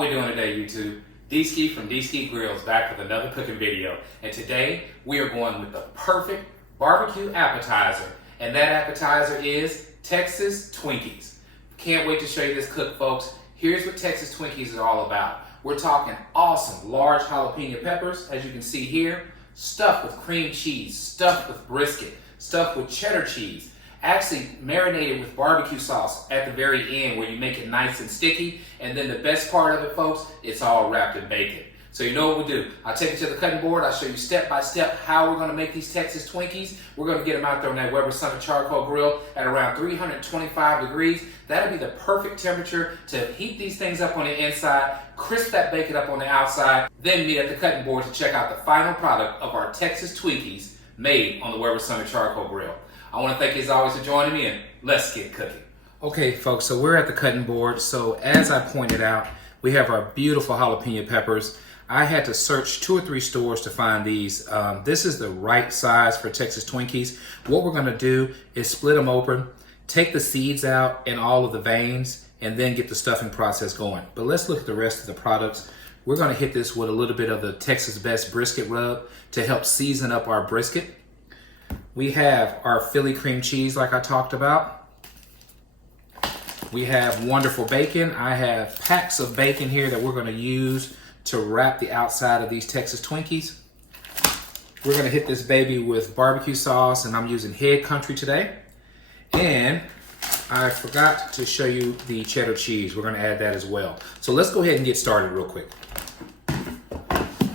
How we doing today, YouTube? D-Ski from D-Ski Grills back with another cooking video. And today we are going with the perfect barbecue appetizer. And that appetizer is Texas Twinkies. Can't wait to show you this cook, folks. Here's what Texas Twinkies is all about. We're talking awesome large jalapeno peppers, as you can see here, stuffed with cream cheese, stuffed with brisket, stuffed with cheddar cheese, actually marinated with barbecue sauce at the very end where you make it nice and sticky. And then the best part of it, folks, it's all wrapped in bacon. So you know what we do. I'll take you to the cutting board. I'll show you step by step how we're going to make these Texas Twinkies. We're going to get them out there on that Weber Summit charcoal grill at around 325 degrees. That'll be the perfect temperature to heat these things up on the inside, crisp that bacon up on the outside, then meet at the cutting board to check out the final product of our Texas Twinkies made on the Weber Summit charcoal grill. I want to thank you as always for joining me, and let's get cooking. Okay, folks, so we're at the cutting board. So as I pointed out, we have our beautiful jalapeno peppers. I had to search 2 or 3 stores to find these. This is the right size for Texas Twinkies. What we're gonna do is split them open, take the seeds out and all of the veins, and then get the stuffing process going. But let's look at the rest of the products. We're gonna hit this with a little bit of the Texas Best brisket rub to help season up our brisket. We have our Philly cream cheese like I talked about. We have wonderful bacon. I have packs of bacon here that we're gonna use to wrap the outside of these Texas Twinkies. We're gonna hit this baby with barbecue sauce, and I'm using Head Country today. And I forgot to show you the cheddar cheese. We're gonna add that as well. So let's go ahead and get started real quick.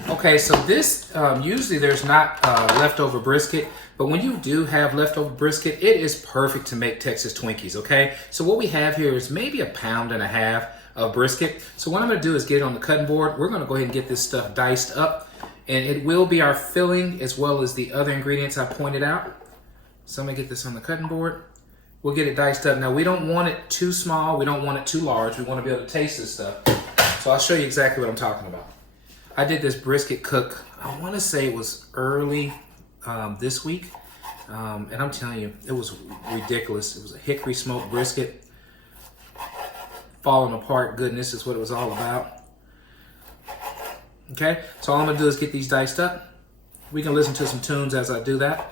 Okay, so this, usually there's not leftover brisket, but when you do have leftover brisket, it is perfect to make Texas Twinkies, okay? So what we have here is maybe 1.5 pounds of brisket. So what I'm gonna do is get it on the cutting board. We're gonna go ahead and get this stuff diced up, and it will be our filling as well as the other ingredients I pointed out. So I'm gonna get this on the cutting board. We'll get it diced up. Now we don't want it too small, we don't want it too large. We wanna be able to taste this stuff. So I'll show you exactly what I'm talking about. I did this brisket cook, I wanna say it was early this week. And I'm telling you, it was ridiculous. It was a hickory smoked brisket. Falling apart goodness is what it was all about. Okay, so all I'm gonna do is get these diced up. We can listen to some tunes as I do that.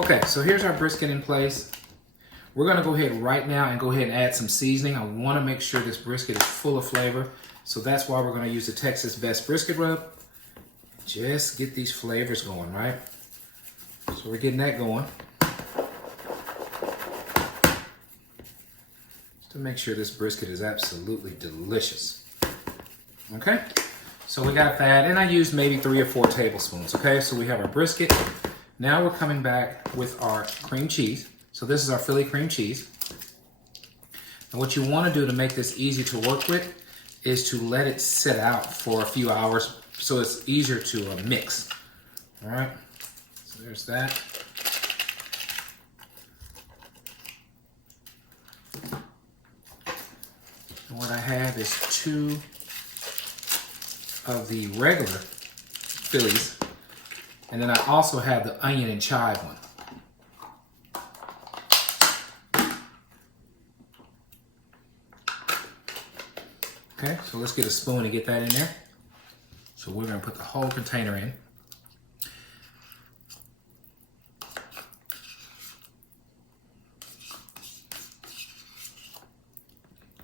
Okay, so here's our brisket in place. We're gonna go ahead right now and go ahead and add some seasoning. I wanna make sure this brisket is full of flavor. So that's why we're gonna use the Texas Best brisket rub. Just get these flavors going, right? So we're getting that going. Just to make sure this brisket is absolutely delicious. Okay, so we got that, and I used maybe 3 or 4 tablespoons, okay? So we have our brisket. Now we're coming back with our cream cheese. So this is our Philly cream cheese. And what you want to do to make this easy to work with is to let it sit out for a few hours so it's easier to mix. All right, so there's that. And what I have is 2 of the regular Phillies. And then I also have the onion and chive one. Okay, so let's get a spoon and get that in there. So we're gonna put the whole container in.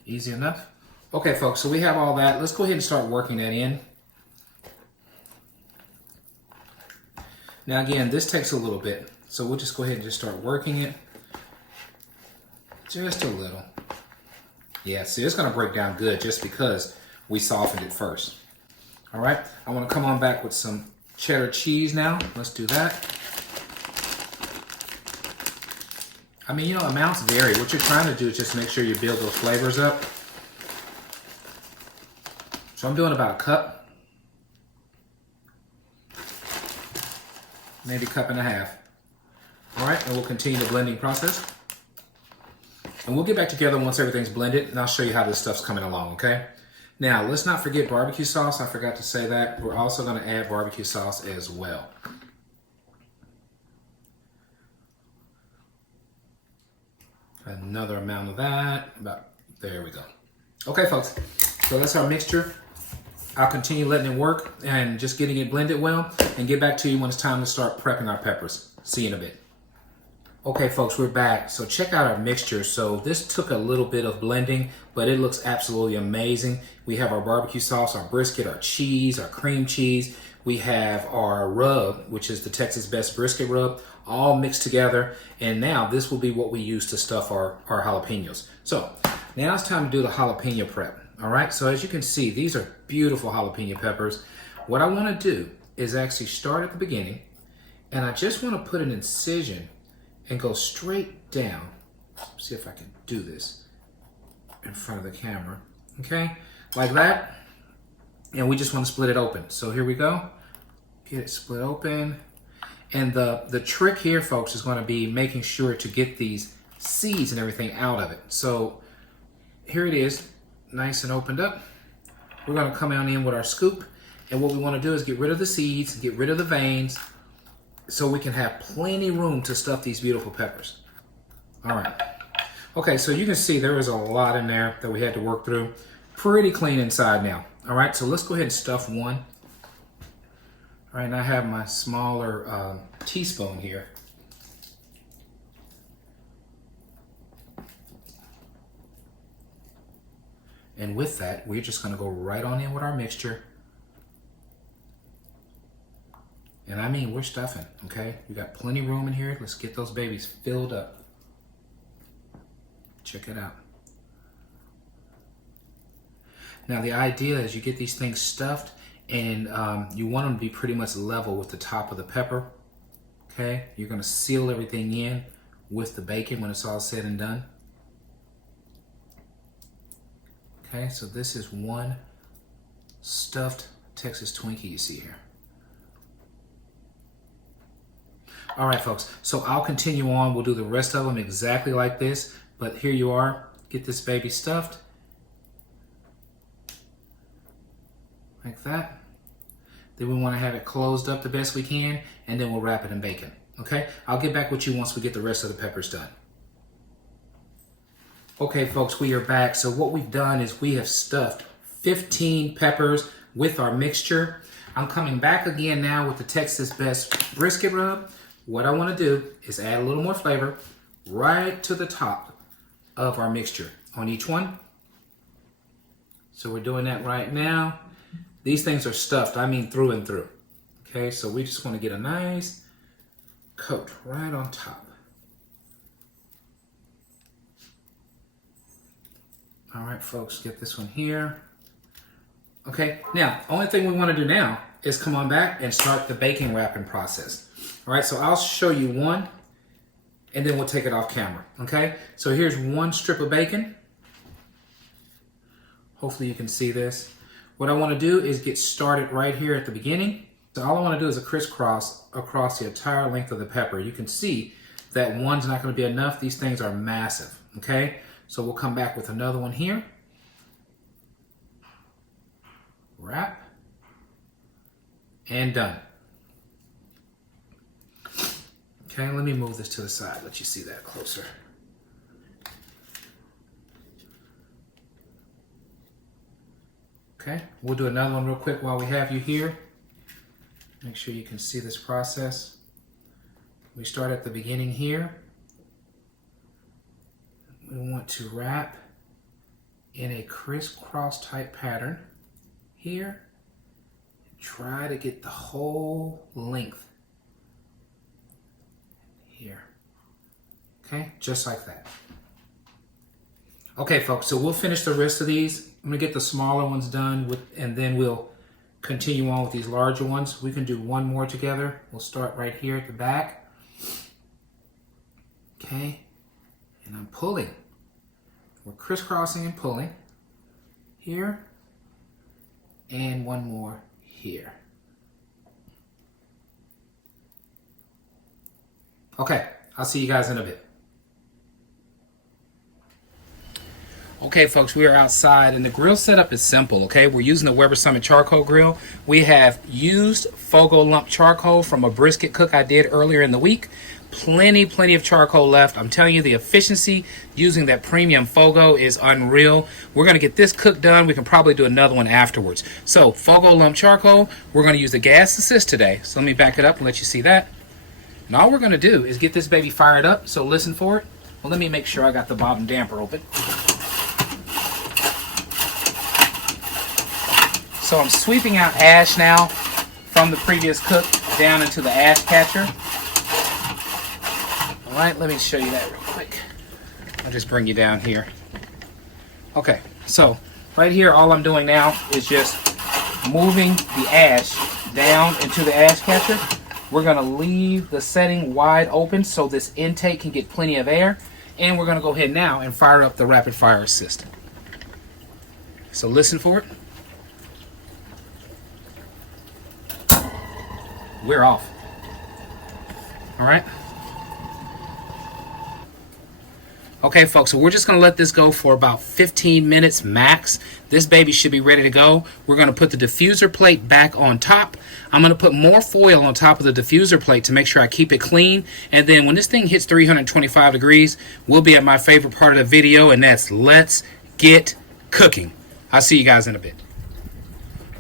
Easy enough. Okay, folks, so we have all that. Let's go ahead and start working that in. Now again, this takes a little bit, so we'll just go ahead and just start working it. Just a little. Yeah, see, it's gonna break down good just because we softened it first. All right, I wanna come on back with some cheddar cheese now. Let's do that. I mean, you know, amounts vary. What you're trying to do is just make sure you build those flavors up. So I'm doing about a cup. Maybe a cup and a half. All right, and we'll continue the blending process. And we'll get back together once everything's blended, and I'll show you how this stuff's coming along, okay? Now, let's not forget barbecue sauce. I forgot to say that. We're also gonna add barbecue sauce as well. Another amount of that, there we go. Okay, folks, so that's our mixture. I'll continue letting it work and just getting it blended well and get back to you when it's time to start prepping our peppers. See you in a bit. Okay, folks, we're back. So check out our mixture. So this took a little bit of blending, but it looks absolutely amazing. We have our barbecue sauce, our brisket, our cheese, our cream cheese. We have our rub, which is the Texas Best Brisket Rub, all mixed together. And now this will be what we use to stuff our jalapenos. So now it's time to do the jalapeno prep. All right, so as you can see, these are beautiful jalapeno peppers. What I wanna do is actually start at the beginning, and I just wanna put an incision and go straight down. See if I can do this in front of the camera, okay? Like that, and we just wanna split it open. So here we go, get it split open. And the trick here, folks, is gonna be making sure to get these seeds and everything out of it. So here it is, nice and opened up. We're gonna come on in with our scoop, and what we wanna do is get rid of the seeds, get rid of the veins, so we can have plenty room to stuff these beautiful peppers. All right. Okay, so you can see there was a lot in there that we had to work through. Pretty clean inside now. All right, so let's go ahead and stuff one. All right, and I have my smaller teaspoon here. And with that, we're just gonna go right on in with our mixture. And I mean, we're stuffing, okay? We got plenty of room in here. Let's get those babies filled up. Check it out. Now the idea is you get these things stuffed and you want them to be pretty much level with the top of the pepper, okay? You're gonna seal everything in with the bacon when it's all said and done. Okay, so this is one stuffed Texas Twinkie you see here. All right, folks, so I'll continue on. We'll do the rest of them exactly like this, but here you are. Get this baby stuffed. Like that. Then we want to have it closed up the best we can, and then we'll wrap it in bacon, okay? I'll get back with you once we get the rest of the peppers done. Okay, folks, we are back. So what we've done is we have stuffed 15 peppers with our mixture. I'm coming back again now with the Texas Best Brisket Rub. What I want to do is add a little more flavor right to the top of our mixture on each one. So we're doing that right now. These things are stuffed, I mean through and through. Okay, so we just want to get a nice coat right on top. All right, folks, get this one here. Okay, now, only thing we want to do now is come on back and start the bacon wrapping process. All right, so I'll show you one, and then we'll take it off camera, okay? So here's one strip of bacon. Hopefully you can see this. What I want to do is get started right here at the beginning. So all I want to do is a crisscross across the entire length of the pepper. You can see that one's not going to be enough. These things are massive, okay? So we'll come back with another one here. Wrap. And done. Okay, let me move this to the side, let you see that closer. Okay, we'll do another one real quick while we have you here. Make sure you can see this process. We start at the beginning here. We want to wrap in a crisscross type pattern here. Try to get the whole length here. Okay, just like that. Okay, folks, so we'll finish the rest of these. I'm gonna get the smaller ones done and then we'll continue on with these larger ones. We can do one more together. We'll start right here at the back. Okay, and I'm pulling. We're crisscrossing and pulling here, and one more here. Okay, I'll see you guys in a bit. Okay, folks, we are outside, and the grill setup is simple, okay? We're using the Weber Summit charcoal grill. We have used Fogo lump charcoal from a brisket cook I did earlier in the week. Plenty of charcoal left. I'm telling you, the efficiency using that premium Fogo is unreal. We're going to get this cook done. We can probably do another one afterwards. So, Fogo lump charcoal, we're going to use the gas assist today. So let me back it up and let you see that. And all we're going to do is get this baby fired up, so listen for it. Well, let me make sure I got the bottom damper open. So I'm sweeping out ash now from the previous cook down into the ash catcher. All right, let me show you that real quick. I'll just bring you down here. Okay, so right here, all I'm doing now is just moving the ash down into the ash catcher. We're gonna leave the setting wide open so this intake can get plenty of air. And we're gonna go ahead now and fire up the rapid fire assist. So listen for it. We're off. All right. Okay, folks, so we're just going to let this go for about 15 minutes max. This baby should be ready to go. We're going to put the diffuser plate back on top. I'm going to put more foil on top of the diffuser plate to make sure I keep it clean. And then when this thing hits 325 degrees, we'll be at my favorite part of the video, and that's let's get cooking. I'll see you guys in a bit.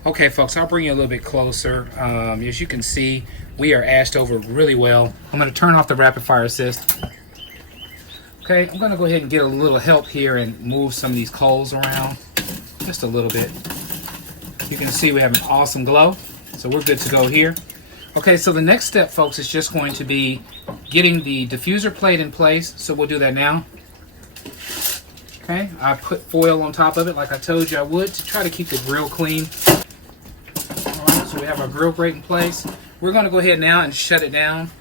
Okay, folks, I'll bring you a little bit closer. As you can see, we are ashed over really well. I'm going to turn off the rapid fire assist. Okay, I'm going to go ahead and get a little help here and move some of these coals around just a little bit. You can see we have an awesome glow, so we're good to go here. Okay, so the next step, folks, is just going to be getting the diffuser plate in place, so we'll do that now. Okay, I put foil on top of it like I told you I would to try to keep the grill clean. All right, so we have our grill grate in place. We're going to go ahead now and shut it down.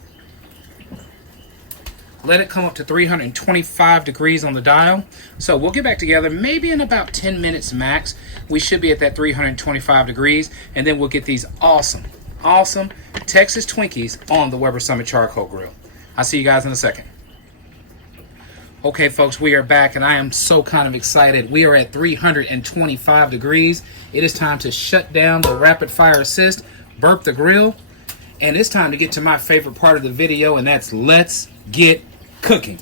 Let it come up to 325 degrees on the dial. So we'll get back together maybe in about 10 minutes max. We should be at that 325 degrees, and then we'll get these awesome Texas Twinkies on the Weber Summit charcoal grill. I'll see you guys in a second. Okay, folks, we are back, and I am so kind of excited. We are at 325 degrees. It is time to shut down the rapid fire assist, burp the grill, and it's time to get to my favorite part of the video, and that's let's get cooking.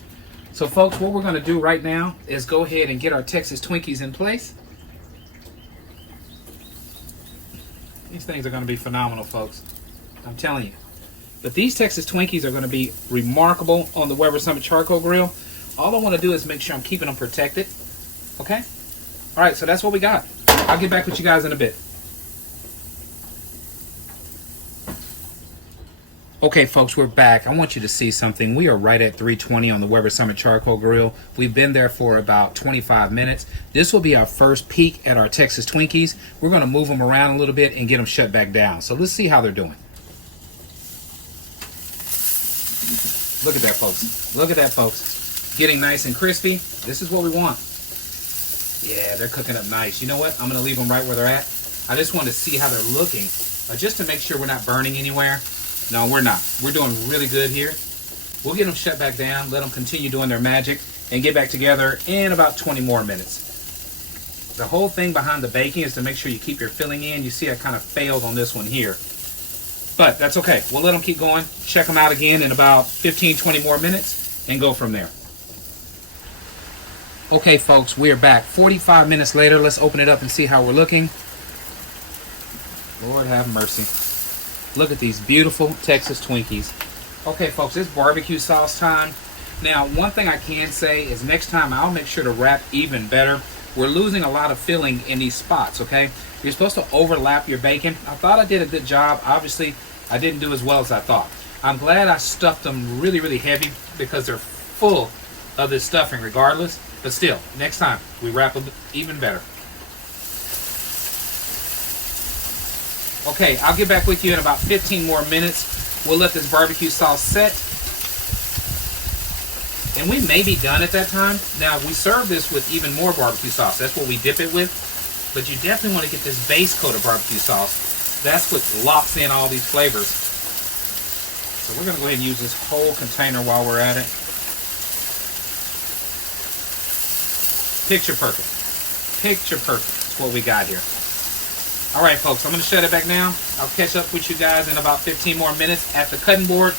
So, folks, what we're going to do right now is go ahead and get our Texas Twinkies in place. These things are going to be phenomenal, folks. I'm telling you. But these Texas Twinkies are going to be remarkable on the Weber Summit charcoal grill. All I want to do is make sure I'm keeping them protected. Okay? All right, so that's what we got. I'll get back with you guys in a bit. Okay, folks, we're back. I want you to see something. We are right at 320 on the Weber Summit charcoal grill. We've been there for about 25 minutes. This will be our first peek at our Texas Twinkies. We're going to move them around a little bit and get them shut back down. So let's see how they're doing. Look at that, folks. Look at that, folks. Getting nice and crispy. This is what we want. Yeah, they're cooking up nice. You know what? I'm going to leave them right where they're at. I just want to see how they're looking, just to make sure we're not burning anywhere. No, we're not. We're doing really good here. We'll get them shut back down, let them continue doing their magic, and get back together in about 20 more minutes. The whole thing behind the baking is to make sure you keep your filling in. You see I kind of failed on this one here. But that's okay. We'll let them keep going. Check them out again in about 15, 20 more minutes, and go from there. Okay, folks, we're back. 45 minutes later. Let's open it up and see how we're looking. Lord have mercy. Look at these beautiful Texas Twinkies. Okay, folks, it's barbecue sauce time. Now, one thing I can say is next time I'll make sure to wrap even better we're losing a lot of filling in these spots, okay? You're supposed to overlap your bacon. I thought I did a good job. Obviously, I didn't do as well as I thought. I'm glad I stuffed them really, really heavy because they're full of this stuffing regardless. But still, next time, we wrap them even better. Okay, I'll get back with you in about 15 more minutes. We'll let this barbecue sauce set. And we may be done at that time. Now, we serve this with even more barbecue sauce. That's what we dip it with. But you definitely want to get this base coat of barbecue sauce. That's what locks in all these flavors. So we're going to go ahead and use this whole container while we're at it. Picture perfect. Picture perfect. That's what we got here. All right, folks, I'm going to shut it back now. I'll catch up with you guys in about 15 more minutes at the cutting board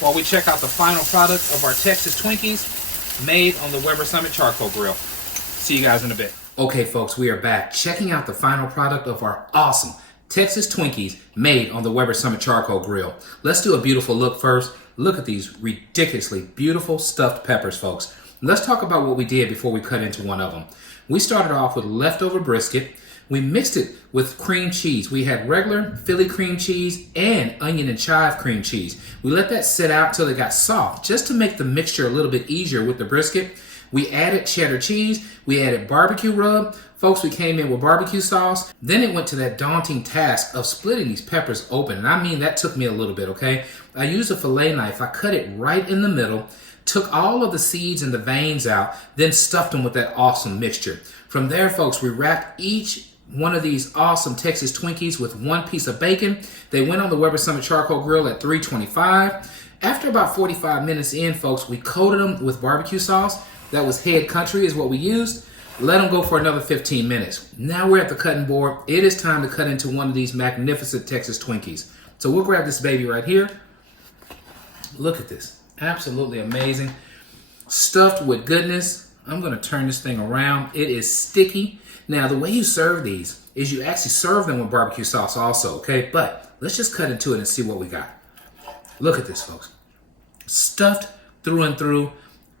while we check out the final product of our Texas Twinkies made on the Weber Summit Charcoal Grill. See you guys in a bit. Okay, folks, we are back checking out the final product of our awesome Texas Twinkies made on the Weber Summit Charcoal Grill. Let's do a beautiful look first. Look at these ridiculously beautiful stuffed peppers, folks. Let's talk about what we did before we cut into one of them. We started off with leftover brisket. We mixed it with cream cheese. We had regular Philly cream cheese and onion and chive cream cheese. We let that sit out until it got soft, just to make the mixture a little bit easier with the brisket. We added cheddar cheese. We added barbecue rub. Folks, we came in with barbecue sauce. Then it went to that daunting task of splitting these peppers open. And I mean, that took me a little bit, okay? I used a fillet knife. I cut it right in the middle, took all of the seeds and the veins out, then stuffed them with that awesome mixture. From there, folks, we wrapped each one of these awesome Texas Twinkies with one piece of bacon. They went on the Weber Summit Charcoal Grill at 325. After about 45 minutes in, folks, we coated them with barbecue sauce. That was Head Country is what we used. Let them go for another 15 minutes. Now we're at the cutting board. It is time to cut into one of these magnificent Texas Twinkies. So we'll grab this baby right here. Look at this. Absolutely amazing. Stuffed with goodness. I'm going to turn this thing around. It is sticky. Now, the way you serve these is you actually serve them with barbecue sauce also, okay? But let's just cut into it and see what we got. Look at this, folks. Stuffed through and through.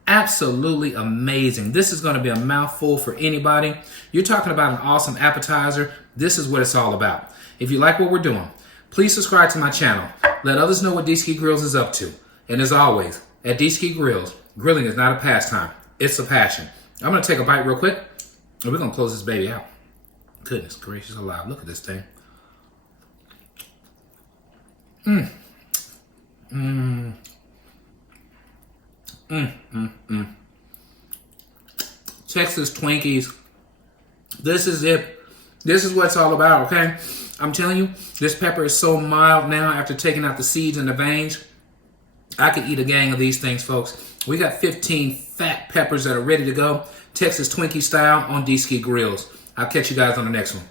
Absolutely amazing. This is going to be a mouthful for anybody. You're talking about an awesome appetizer. This is what it's all about. If you like what we're doing, please subscribe to my channel. Let others know what D-Ski Grills is up to. And as always, at D-Ski Grills, grilling is not a pastime. It's a passion. I'm going to take a bite real quick. And we're going to close this baby out. Goodness gracious alive. Look at this thing. Texas Twinkies. This is it. This is what it's all about, okay? I'm telling you, this pepper is so mild now after taking out the seeds and the veins. I could eat a gang of these things, folks. We got 15 fat peppers that are ready to go. Texas Twinkie style on D-Ski Grills. I'll catch you guys on the next one.